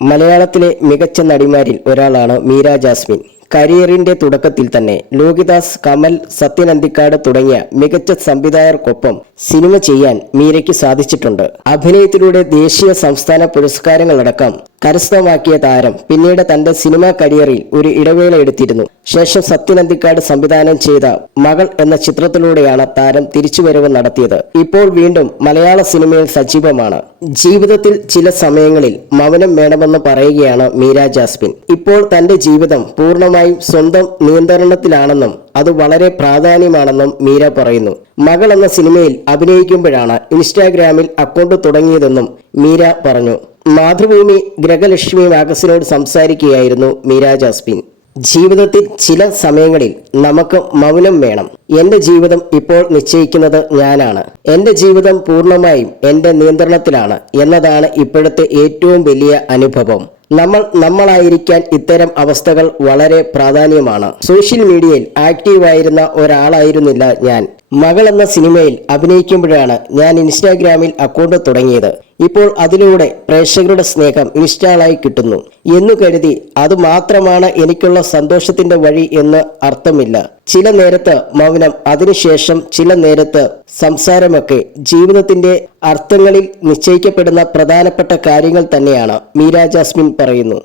മലയാളത്തിലെ മികച്ച നടിമാരിൽ ഒരാളാണ് മീര ജാസ്മിൻ. കരിയറിന്റെ തുടക്കത്തിൽ തന്നെ ലോഹിദാസ്, കമൽ, സത്യൻ അന്തിക്കാട് തുടങ്ങിയ മികച്ച സംവിധായകർക്കൊപ്പം സിനിമ ചെയ്യാൻ മീരയ്ക്ക് സാധിച്ചിട്ടുണ്ട്. അഭിനയത്തിലൂടെ ദേശീയ സംസ്ഥാന പുരസ്കാരങ്ങളടക്കം കരസ്ഥമാക്കിയ താരം പിന്നീട് തന്റെ സിനിമാ കരിയറിൽ ഒരു ഇടവേള എടുത്തിരുന്നു. ശേഷം സത്യൻ അന്തിക്കാട് സംവിധാനം ചെയ്ത മകൾ എന്ന ചിത്രത്തിലൂടെയാണ് താരം തിരിച്ചുവരവ് നടത്തിയത്. ഇപ്പോൾ വീണ്ടും മലയാള സിനിമയിൽ സജീവമാണ്. ജീവിതത്തിൽ ചില സമയങ്ങളിൽ മൗനം വേണമെന്ന് പറയുകയാണ് മീര ജാസ്മിൻ. ഇപ്പോൾ തന്റെ ജീവിതം പൂർണ്ണമായും സ്വന്തം നിയന്ത്രണത്തിലാണെന്നും അത് വളരെ പ്രാധാന്യമാണെന്നും മീര പറയുന്നു. മകൾ എന്ന സിനിമയിൽ അഭിനയിക്കുമ്പോഴാണ് ഇൻസ്റ്റാഗ്രാമിൽ അക്കൗണ്ട് തുടങ്ങിയതെന്നും മീര പറഞ്ഞു. മാതൃഭൂമി ഗ്രഹലക്ഷ്മി മാഗസിനോട് സംസാരിക്കുകയായിരുന്നു മീര ജാസ്മിൻ. ജീവിതത്തിൽ ചില സമയങ്ങളിൽ നമുക്ക് മൗനം വേണം. എന്റെ ജീവിതം ഇപ്പോൾ നിശ്ചയിക്കുന്നത് ഞാനാണ്. എന്റെ ജീവിതം പൂർണ്ണമായും എന്റെ നിയന്ത്രണത്തിലാണ് എന്നതാണ് ഇപ്പോഴത്തെ ഏറ്റവും വലിയ അനുഭവം. നമ്മളായിരിക്കാൻ ഇത്തരം അവസ്ഥകൾ വളരെ പ്രാധാന്യമാണ്. സോഷ്യൽ മീഡിയയിൽ ആക്റ്റീവായിരുന്ന ഒരാളായിരുന്നില്ല ഞാൻ. മകൾ എന്ന സിനിമയിൽ അഭിനയിക്കുമ്പോഴാണ് ഞാൻ ഇൻസ്റ്റാഗ്രാമിൽ അക്കൗണ്ട് തുടങ്ങിയത്. ഇപ്പോൾ അതിലൂടെ പ്രേക്ഷകരുടെ സ്നേഹം ഇൻസ്റ്റാളായി കിട്ടുന്നു എന്നു കരുതി അതുമാത്രമാണ് എനിക്കുള്ള സന്തോഷത്തിന്റെ വഴി എന്ന് അർത്ഥമില്ല. ചില നേരത്ത് മൗനം, അതിനുശേഷം ചില നേരത്ത് സംസാരമൊക്കെ ജീവിതത്തിന്റെ അർത്ഥങ്ങളിൽ നിശ്ചയിക്കപ്പെടുന്ന പ്രധാനപ്പെട്ട കാര്യങ്ങൾ തന്നെയാണ്, മീര ജാസ്മിൻ പറയുന്നു.